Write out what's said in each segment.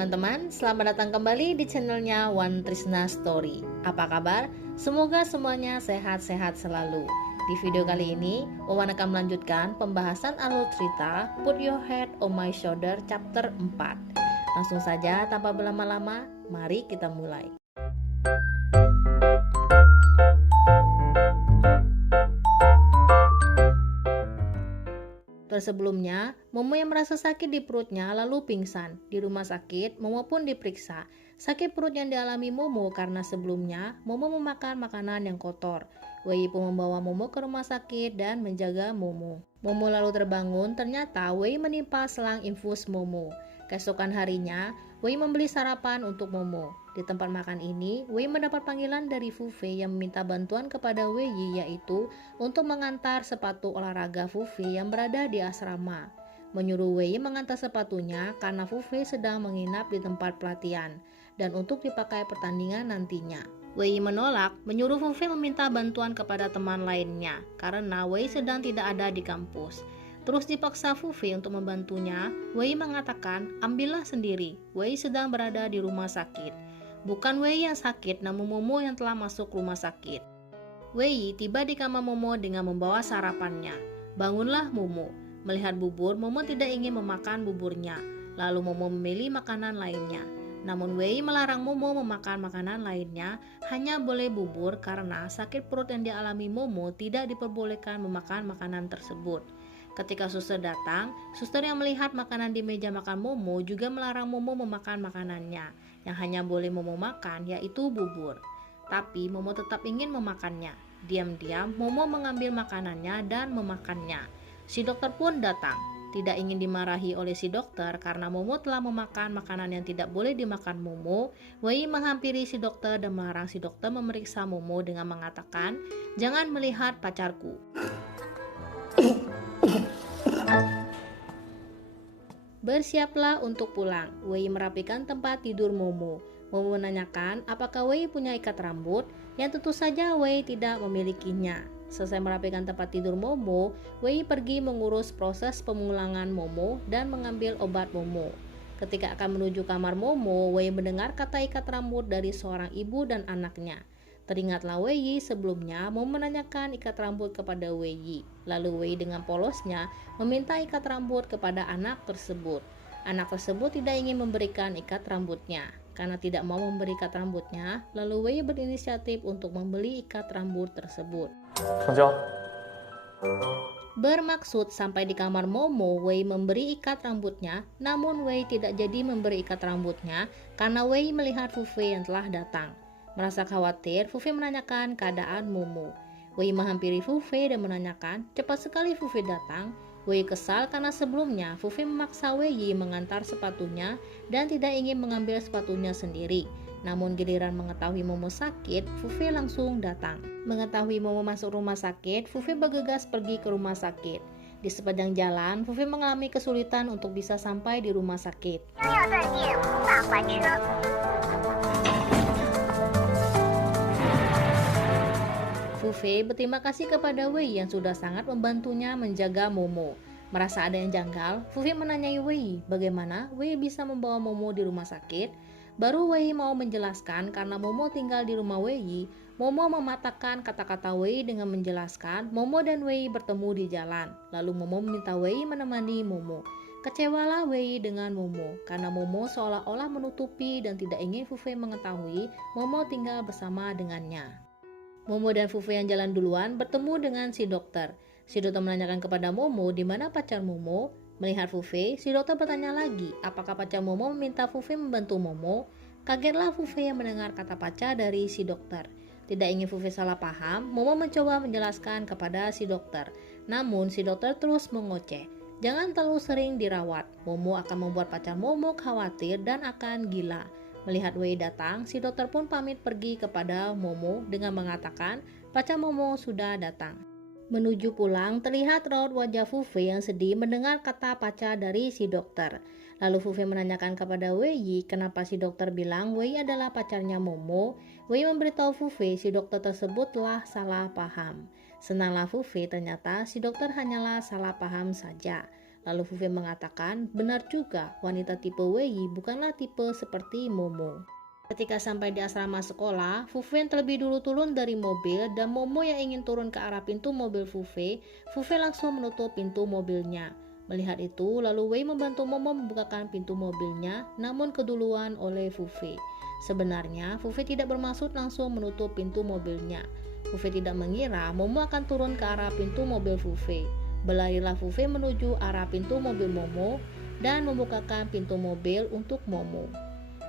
teman-teman, selamat datang kembali di channelnya One Trisna Story. Apa kabar? Semoga semuanya sehat-sehat selalu. Di video kali ini, Wawan akan melanjutkan pembahasan alur cerita Put Your Head on My Shoulder chapter 4. Langsung saja tanpa berlama-lama, mari kita mulai. Sebelumnya, Momo yang merasa sakit di perutnya lalu pingsan. Di rumah sakit, Momo pun diperiksa. Sakit perut yang dialami Momo karena sebelumnya Momo memakan makanan yang kotor. Wei pun membawa Momo ke rumah sakit dan menjaga Momo. Momo lalu terbangun, ternyata Wei menimpa selang infus Momo. Keesokan harinya, Wei membeli sarapan untuk Momo. Di tempat makan ini, Wei mendapat panggilan dari Fu Fei yang meminta bantuan kepada Wei, yaitu untuk mengantar sepatu olahraga Fu Fei yang berada di asrama. Menyuruh Wei mengantar sepatunya karena Fu Fei sedang menginap di tempat pelatihan dan untuk dipakai pertandingan nantinya. Wei menolak, menyuruh Fu Fei meminta bantuan kepada teman lainnya karena Wei sedang tidak ada di kampus. Terus dipaksa Fu Fei untuk membantunya. Wei mengatakan, ambillah sendiri, Wei sedang berada di rumah sakit. Bukan Wei yang sakit, namun Momo yang telah masuk rumah sakit. Wei tiba di kamar Momo dengan membawa sarapannya. Bangunlah Momo. Melihat bubur, Momo tidak ingin memakan buburnya. Lalu Momo memilih makanan lainnya. Namun Wei melarang Momo memakan makanan lainnya, hanya boleh bubur karena sakit perut yang dialami Momo tidak diperbolehkan memakan makanan tersebut. Ketika suster datang, suster yang melihat makanan di meja makan Momo juga melarang Momo memakan makanannya. Yang hanya boleh Momo makan yaitu bubur. Tapi Momo tetap ingin memakannya. Diam-diam Momo mengambil makanannya dan memakannya. Si dokter pun datang. Tidak ingin dimarahi oleh si dokter karena Momo telah memakan makanan yang tidak boleh dimakan Momo. Wei menghampiri si dokter dan melarang si dokter memeriksa Momo dengan mengatakan, "Jangan melihat pacarku." Bersiaplah untuk pulang. Wei merapikan tempat tidur Momo. Momo menanyakan apakah Wei punya ikat rambut, yang tentu saja Wei tidak memilikinya. Selesai merapikan tempat tidur Momo, Wei pergi mengurus proses pemulangan Momo dan mengambil obat Momo. Ketika akan menuju kamar Momo, Wei mendengar kata ikat rambut dari seorang ibu dan anaknya. Teringatlah Wei sebelumnya Momo menanyakan ikat rambut kepada Wei. Lalu Wei dengan polosnya meminta ikat rambut kepada anak tersebut. Anak tersebut tidak ingin memberikan ikat rambutnya. Karena tidak mau memberi ikat rambutnya, lalu Wei berinisiatif untuk membeli ikat rambut tersebut. Bermaksud sampai di kamar Momo, Wei memberi ikat rambutnya, namun Wei tidak jadi memberi ikat rambutnya karena Wei melihat Fu Fei yang telah datang. Merasa khawatir, Fu Fei menanyakan keadaan Momo. Wei menghampiri Fu Fei dan menanyakan, cepat sekali Fu Fei datang. Wei kesal karena sebelumnya Fu Fei memaksa Wei mengantar sepatunya dan tidak ingin mengambil sepatunya sendiri. Namun giliran mengetahui Momo sakit, Fu Fei langsung datang. Mengetahui Momo masuk rumah sakit, Fu Fei bergegas pergi ke rumah sakit. Di sepanjang jalan, Fu Fei mengalami kesulitan untuk bisa sampai di rumah sakit. Fu Fei berterima kasih kepada Wei yang sudah sangat membantunya menjaga Momo. Merasa ada yang janggal, Fu Fei menanyai Wei bagaimana Wei bisa membawa Momo di rumah sakit. Baru Wei mau menjelaskan karena Momo tinggal di rumah Wei. Momo mematahkan kata-kata Wei dengan menjelaskan Momo dan Wei bertemu di jalan. Lalu Momo meminta Wei menemani Momo. Kecewalah Wei dengan Momo karena Momo seolah-olah menutupi dan tidak ingin Fu Fei mengetahui Momo tinggal bersama dengannya. Momo dan Fu Fei yang jalan duluan bertemu dengan si dokter. Si dokter menanyakan kepada Momo di mana pacar Momo. Melihat Fu Fei, si dokter bertanya lagi apakah pacar Momo meminta Fu Fei membantu Momo. Kagetlah Fu Fei yang mendengar kata pacar dari si dokter. Tidak ingin Fu Fei salah paham, Momo mencoba menjelaskan kepada si dokter. Namun si dokter terus mengoceh. Jangan terlalu sering dirawat. Momo akan membuat pacar Momo khawatir dan akan gila. Melihat Wei datang, si dokter pun pamit pergi kepada Momo dengan mengatakan pacar Momo sudah datang. Menuju pulang, terlihat raut wajah Fu Fei yang sedih mendengar kata pacar dari si dokter. Lalu Fu Fei menanyakan kepada Wei kenapa si dokter bilang Wei adalah pacarnya Momo. Wei memberitahu Fu Fei si dokter tersebut telah salah paham. Senanglah Fu Fei, ternyata si dokter hanyalah salah paham saja. Lalu Fu Fei mengatakan, benar juga, wanita tipe Wei bukanlah tipe seperti Momo. Ketika sampai di asrama sekolah, Fu Fei terlebih dulu turun dari mobil dan Momo yang ingin turun ke arah pintu mobil Fu Fei langsung menutup pintu mobilnya. Melihat itu, lalu Wei membantu Momo membukakan pintu mobilnya, namun keduluan oleh Fu Fei. Sebenarnya, Fu Fei tidak bermaksud langsung menutup pintu mobilnya. Fu Fei tidak mengira Momo akan turun ke arah pintu mobil Fu Fei. Berlarilah Fu Fei menuju arah pintu mobil Momo dan membukakan pintu mobil untuk Momo.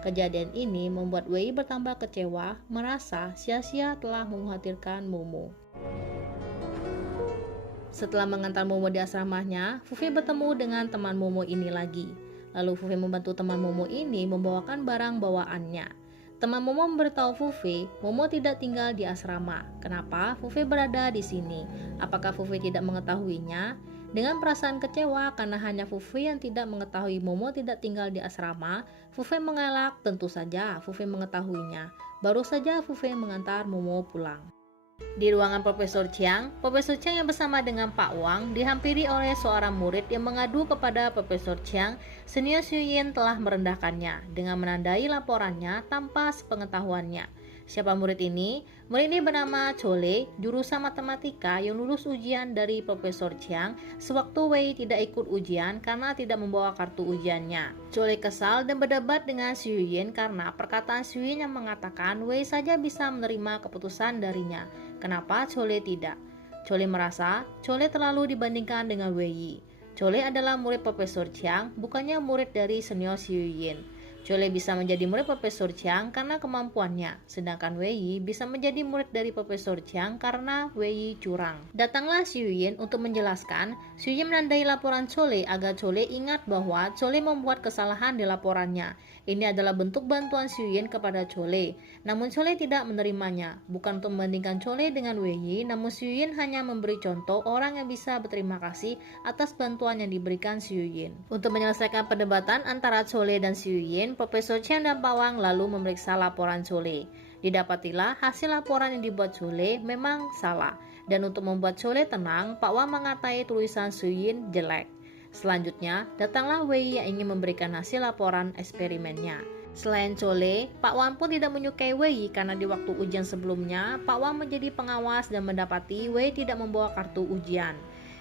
Kejadian ini membuat Wei bertambah kecewa, merasa sia-sia telah mengkhawatirkan Momo. Setelah mengantar Momo di asramanya, Fu Fei bertemu dengan teman Momo ini lagi. Lalu Fu Fei membantu teman Momo ini membawakan barang bawaannya. Teman Momo memberitahu Fu Fei, Momo tidak tinggal di asrama. Kenapa Fu Fei berada di sini? Apakah Fu Fei tidak mengetahuinya? Dengan perasaan kecewa karena hanya Fu Fei yang tidak mengetahui Momo tidak tinggal di asrama, Fu Fei mengelak. Tentu saja Fu Fei mengetahuinya. Baru saja Fu Fei mengantar Momo pulang. Di ruangan Profesor Chiang yang bersama dengan Pak Wang dihampiri oleh seorang murid yang mengadu kepada Profesor Chiang, senior Xu Yin telah merendahkannya dengan menandai laporannya tanpa sepengetahuannya. Siapa murid ini? Murid ini bernama Chole, jurusan matematika yang lulus ujian dari Profesor Chiang sewaktu Wei tidak ikut ujian karena tidak membawa kartu ujiannya. Chole kesal dan berdebat dengan Xu Yin karena perkataan Xu Yin yang mengatakan Wei saja bisa menerima keputusan darinya. Kenapa Chole tidak? Chole merasa Chole terlalu dibandingkan dengan Wei. Chole adalah murid Profesor Chiang, bukannya murid dari senior Xu Yin. Chole bisa menjadi murid Profesor Chiang karena kemampuannya, sedangkan Wei bisa menjadi murid dari Profesor Chiang karena Wei curang. Datanglah Xu Yin untuk menjelaskan. Xu Yin menandai laporan Chole agar Chole ingat bahwa Chole membuat kesalahan di laporannya. Ini adalah bentuk bantuan Xu Yin kepada Chole. Namun Chole tidak menerimanya. Bukan untuk membandingkan Chole dengan Wei, namun Xu Yin hanya memberi contoh orang yang bisa berterima kasih atas bantuan yang diberikan Xu Yin. Untuk menyelesaikan perdebatan antara Chole dan Xu Yin, Profesor Chiang dan Pak Wang lalu memeriksa laporan Chole. Didapatilah hasil laporan yang dibuat Chole memang salah. Dan untuk membuat Chole tenang, Pak Wang mengatai tulisan Xu Yin jelek. Selanjutnya, datanglah Wei yang ingin memberikan hasil laporan eksperimennya. Selain Chole, Pak Wang pun tidak menyukai Wei karena di waktu ujian sebelumnya, Pak Wang menjadi pengawas dan mendapati Wei tidak membawa kartu ujian.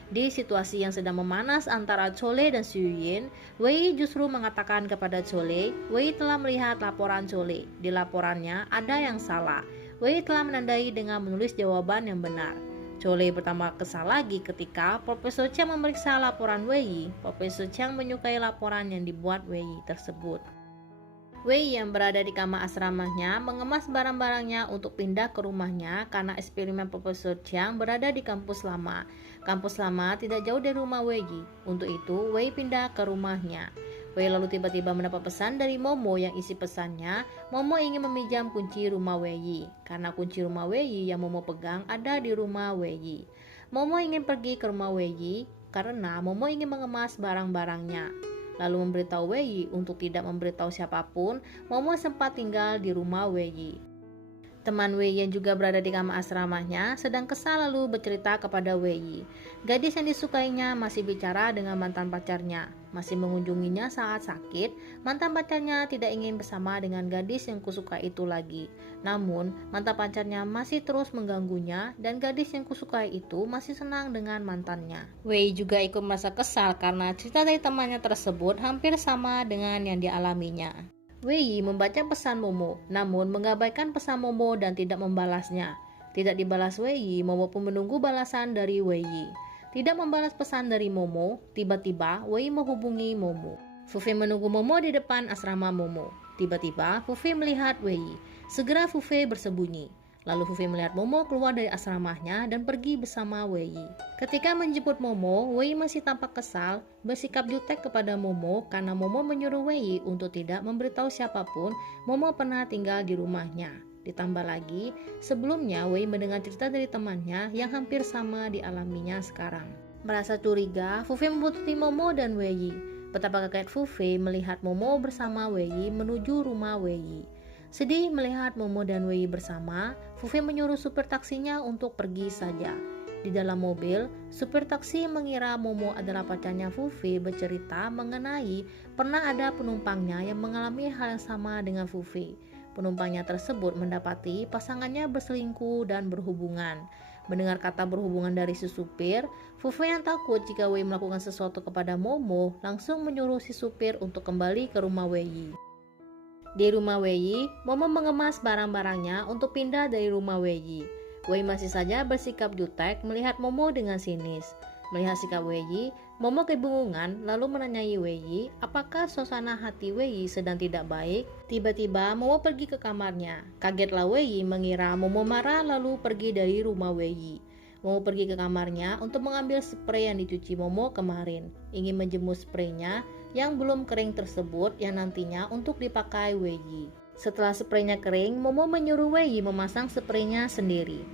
Di situasi yang sedang memanas antara Chole dan Xu Yin, Wei justru mengatakan kepada Chole, Wei telah melihat laporan Chole. Di laporannya ada yang salah. Wei telah menandai dengan menulis jawaban yang benar. Chole bertambah kesal lagi ketika Profesor Chiang memeriksa laporan Wei. Profesor Chiang menyukai laporan yang dibuat Wei tersebut. Wei yang berada di kamar asramanya mengemas barang-barangnya untuk pindah ke rumahnya karena eksperimen Profesor Chiang berada di kampus lama. Kampus lama tidak jauh dari rumah Wei. Untuk itu, Wei pindah ke rumahnya. Wei lalu tiba-tiba mendapat pesan dari Momo yang isi pesannya, Momo ingin meminjam kunci rumah Wei. Karena kunci rumah Wei yang Momo pegang ada di rumah Wei. Momo ingin pergi ke rumah Wei karena Momo ingin mengemas barang-barangnya. Lalu memberitahu Wei untuk tidak memberitahu siapapun, Momo sempat tinggal di rumah Wei. Teman Wei yang juga berada di kamar asramanya sedang kesal lalu bercerita kepada Wei. Gadis yang disukainya masih bicara dengan mantan pacarnya, masih mengunjunginya saat sakit. Mantan pacarnya tidak ingin bersama dengan gadis yang kusuka itu lagi. Namun, mantan pacarnya masih terus mengganggunya dan gadis yang kusukai itu masih senang dengan mantannya. Wei juga ikut merasa kesal karena cerita dari temannya tersebut hampir sama dengan yang dialaminya. Wei membaca pesan Momo, namun mengabaikan pesan Momo dan tidak membalasnya. Tidak dibalas Wei, Momo pun menunggu balasan dari Wei. Tidak membalas pesan dari Momo, tiba-tiba Wei menghubungi Momo. Fu Fei menunggu Momo di depan asrama Momo. Tiba-tiba Fu Fei melihat Wei. Segera Fu Fei bersembunyi. Lalu Fu Fei melihat Momo keluar dari asramanya dan pergi bersama Wei. Ketika menjemput Momo, Wei masih tampak kesal, bersikap jutek kepada Momo karena Momo menyuruh Wei untuk tidak memberitahu siapapun Momo pernah tinggal di rumahnya. Ditambah lagi, sebelumnya Wei mendengar cerita dari temannya yang hampir sama dialaminya sekarang. Merasa curiga, Fu Fei membutuhkan Momo dan Wei. Betapa kaget Fu Fei melihat Momo bersama Wei menuju rumah Wei. Sedih melihat Momo dan Wei bersama, Fu Fei menyuruh supir taksinya untuk pergi saja. Di dalam mobil, supir taksi mengira Momo adalah pacarnya Fufe bercerita mengenai pernah ada penumpangnya yang mengalami hal yang sama dengan Fufe. Penumpangnya tersebut mendapati pasangannya berselingkuh dan berhubungan. Mendengar kata berhubungan dari si supir, Fufe yang takut jika Wei melakukan sesuatu kepada Momo langsung menyuruh si supir untuk kembali ke rumah Wei. Di rumah Wei, Momo mengemas barang-barangnya untuk pindah dari rumah Wei. Wei masih saja bersikap jutek melihat Momo dengan sinis. Melihat sikap Wei, Momo kebingungan lalu menanyai Wei apakah suasana hati Wei sedang tidak baik. Tiba-tiba Momo pergi ke kamarnya. Kagetlah Wei mengira Momo marah lalu pergi dari rumah Wei. Momo pergi ke kamarnya untuk mengambil spray yang dicuci Momo kemarin. Ingin menjemur spraynya yang belum kering tersebut yang nantinya untuk dipakai Wei. Setelah spraynya kering, Momo menyuruh Wei memasang spraynya sendiri.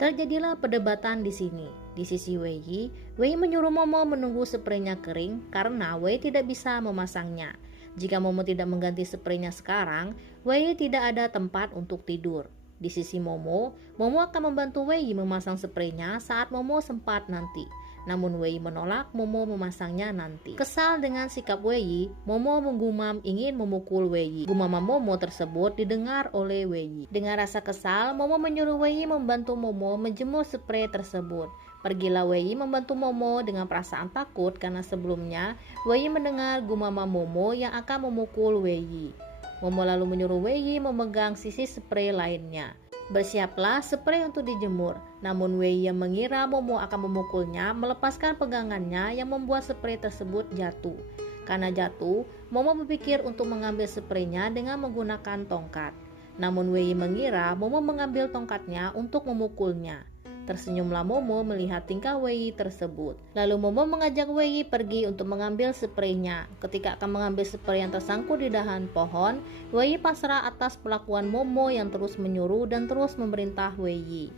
Terjadilah perdebatan di sini. Di sisi Wei menyuruh Momo menunggu spraynya kering karena Wei tidak bisa memasangnya. Jika Momo tidak mengganti spraynya sekarang, Wei tidak ada tempat untuk tidur. Di sisi Momo akan membantu Wei memasang spraynya saat Momo sempat nanti. Namun Wei menolak Momo memasangnya nanti. Kesal dengan sikap Wei, Momo menggumam ingin memukul Wei. Gumaman Momo tersebut didengar oleh Wei. Dengan rasa kesal, Momo menyuruh Wei membantu Momo menjemur spray tersebut. Pergilah Wei membantu Momo dengan perasaan takut karena sebelumnya Wei mendengar gumaman Momo yang akan memukul Wei. Momo lalu menyuruh Wei memegang sisi spray lainnya. Bersiaplah spray untuk dijemur. Namun Wei yang mengira Momo akan memukulnya melepaskan pegangannya yang membuat spray tersebut jatuh. Karena jatuh, Momo berpikir untuk mengambil spraynya dengan menggunakan tongkat. Namun Wei mengira Momo mengambil tongkatnya untuk memukulnya. Tersenyumlah Momo melihat tingkah Wei tersebut. Lalu Momo mengajak Wei pergi untuk mengambil spraynya. Ketika akan mengambil spray yang tersangkut di dahan pohon, Wei pasrah atas perlakuan Momo yang terus menyuruh dan terus memerintah Wei.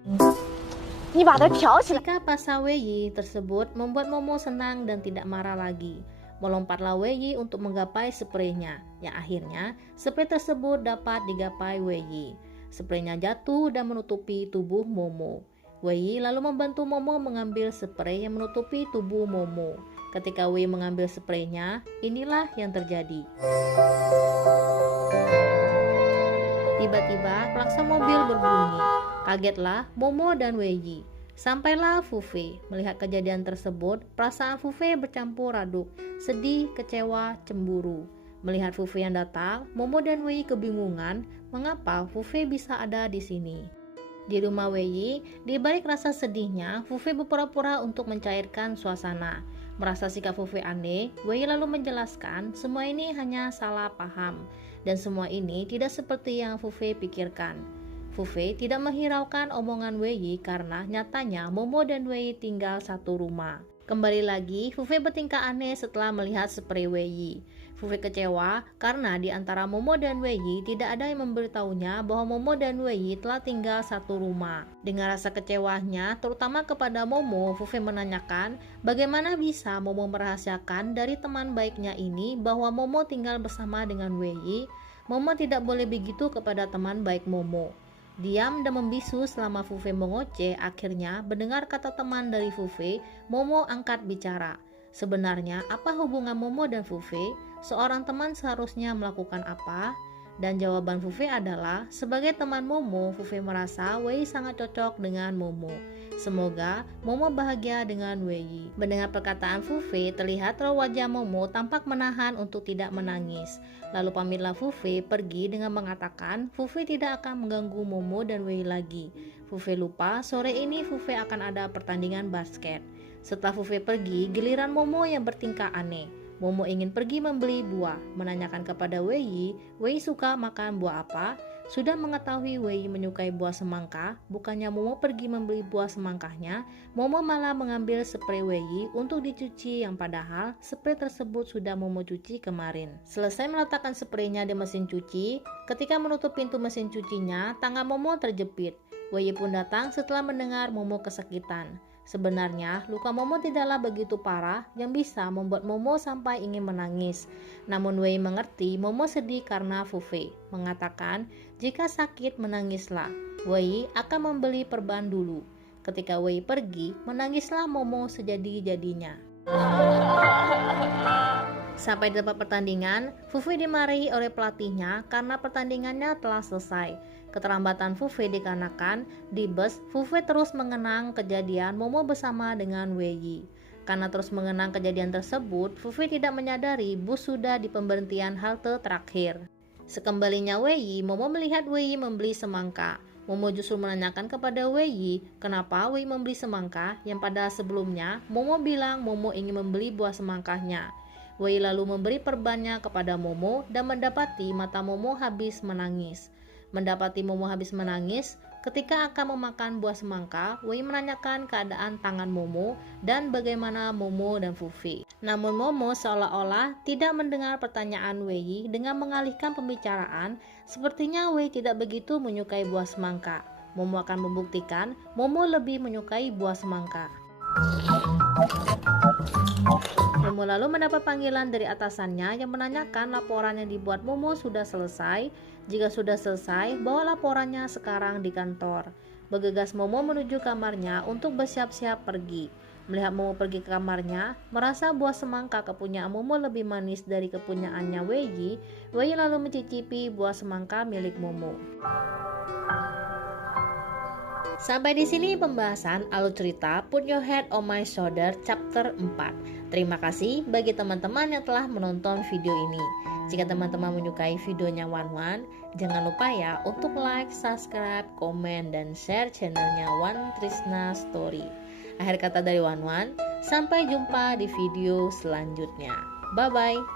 Sikap pasrah Wei tersebut membuat Momo senang dan tidak marah lagi. Melompatlah Wei untuk menggapai spraynya. Yang akhirnya, spray tersebut dapat digapai Wei. Spraynya jatuh dan menutupi tubuh Momo. Wei lalu membantu Momo mengambil spray yang menutupi tubuh Momo. Ketika Wei mengambil spraynya, inilah yang terjadi. Tiba-tiba klakson mobil berbunyi. Kagetlah Momo dan Wei. Sampailah Fufe. Melihat kejadian tersebut, perasaan Fufe bercampur aduk, sedih, kecewa, cemburu. Melihat Fufe yang datang, Momo dan Wei kebingungan mengapa Fufe bisa ada di sini. Di rumah Wei, di balik rasa sedihnya, Fufe berpura-pura untuk mencairkan suasana. Merasa sikap Fufe aneh, Wei lalu menjelaskan semua ini hanya salah paham dan semua ini tidak seperti yang Fufe pikirkan. Fufe tidak menghiraukan omongan Wei karena nyatanya Momo dan Wei tinggal satu rumah. Kembali lagi, Fufe bertingkah aneh setelah melihat spray Wei. Fufe kecewa karena di antara Momo dan Wei tidak ada yang memberitahunya bahwa Momo dan Wei telah tinggal satu rumah. Dengan rasa kecewanya, terutama kepada Momo, Fufe menanyakan bagaimana bisa Momo merahasiakan dari teman baiknya ini bahwa Momo tinggal bersama dengan Wei. Momo tidak boleh begitu kepada teman baik Momo. Diam dan membisu selama Fufe mengoceh. Akhirnya mendengar kata teman dari Fufe, Momo angkat bicara. Sebenarnya apa hubungan Momo dan Fufe? Seorang teman seharusnya melakukan apa? Dan jawaban Fufe adalah, sebagai teman Momo, Fufe merasa Wei sangat cocok dengan Momo. Semoga Momo bahagia dengan Wei. Mendengar perkataan Fufe, terlihat raut wajah Momo tampak menahan untuk tidak menangis. Lalu pamitlah Fufe pergi dengan mengatakan Fufe tidak akan mengganggu Momo dan Wei lagi. Fufe lupa sore ini Fufe akan ada pertandingan basket. Setelah Fufe pergi, giliran Momo yang bertingkah aneh. Momo ingin pergi membeli buah, menanyakan kepada Wei suka makan buah apa? Sudah mengetahui Wei menyukai buah semangka, bukannya Momo pergi membeli buah semangkanya, Momo malah mengambil spray Wei untuk dicuci yang padahal spray tersebut sudah Momo cuci kemarin. Selesai meletakkan spraynya di mesin cuci, ketika menutup pintu mesin cucinya, tangan Momo terjepit. Wei pun datang setelah mendengar Momo kesakitan. Sebenarnya, luka Momo tidaklah begitu parah yang bisa membuat Momo sampai ingin menangis. Namun Wei mengerti Momo sedih karena Fufe, mengatakan jika sakit menangislah. Wei akan membeli perban dulu. Ketika Wei pergi, menangislah Momo sejadi-jadinya. Sampai di tempat pertandingan, Fufi dimarahi oleh pelatihnya karena pertandingannya telah selesai. Keterlambatan Fufi dikarenakan di bus, Fufi terus mengenang kejadian Momo bersama dengan Wei Yi. Karena terus mengenang kejadian tersebut, Fufi tidak menyadari bus sudah di pemberhentian halte terakhir. Sekembalinya Wei Yi, Momo melihat Wei Yi membeli semangka. Momo justru menanyakan kepada Wei Yi, kenapa Wei membeli semangka yang pada sebelumnya Momo bilang Momo ingin membeli buah semangkanya. Wei lalu memberi perbannya kepada Momo dan mendapati mata Momo habis menangis. Mendapati Momo habis menangis, ketika akan memakan buah semangka, Wei menanyakan keadaan tangan Momo dan bagaimana Momo dan Fufi. Namun Momo seolah-olah tidak mendengar pertanyaan Wei dengan mengalihkan pembicaraan, sepertinya Wei tidak begitu menyukai buah semangka. Momo akan membuktikan Momo lebih menyukai buah semangka. Momo lalu mendapat panggilan dari atasannya yang menanyakan laporan yang dibuat Momo sudah selesai. Jika sudah selesai, bawa laporannya sekarang di kantor. Bergegas Momo menuju kamarnya untuk bersiap-siap pergi. Melihat Momo pergi ke kamarnya, merasa buah semangka kepunyaan Momo lebih manis dari kepunyaannya Wei Yi, Wei lalu mencicipi buah semangka milik Momo. Sampai di sini pembahasan alur cerita Put Your Head on My Shoulder chapter 4. Terima kasih bagi teman-teman yang telah menonton video ini. Jika teman-teman menyukai videonya Wan Wan, jangan lupa ya untuk like, subscribe, komen, dan share channelnya Wan Trisna Story. Akhir kata dari Wan Wan, sampai jumpa di video selanjutnya. Bye-bye.